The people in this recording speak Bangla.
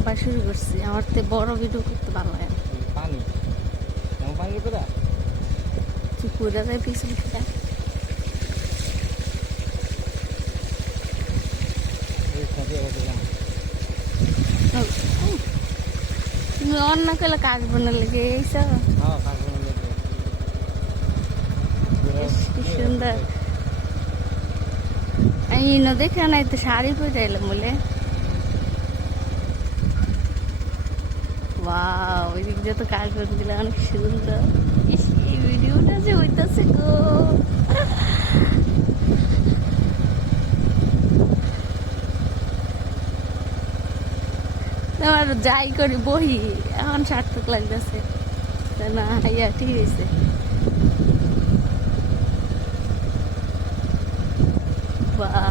আবার শুরু করছি। আমার তো বড় ভিডিও করতে ভালো লাগে না। পানি এমন পানি কোথায় তুই পুরা যায় পিছন থেকে। তুমি অন্য কেলে কাজ বনে লেগে এইছ। কি সুন্দর। আমি ইনো দেখে নাই তো শাড়ি পরে এলাম বলে। ওয়াও, ওই দিক দিয়ে তো কাজ করে দিলে অনেক সুন্দর। ইস, এই ভিডিওটা যে হইতাছে গো। আমার যাই করি বহি এখন সার্থক লাগতেছে না। ইয়া ঠিক আছে। বাহ।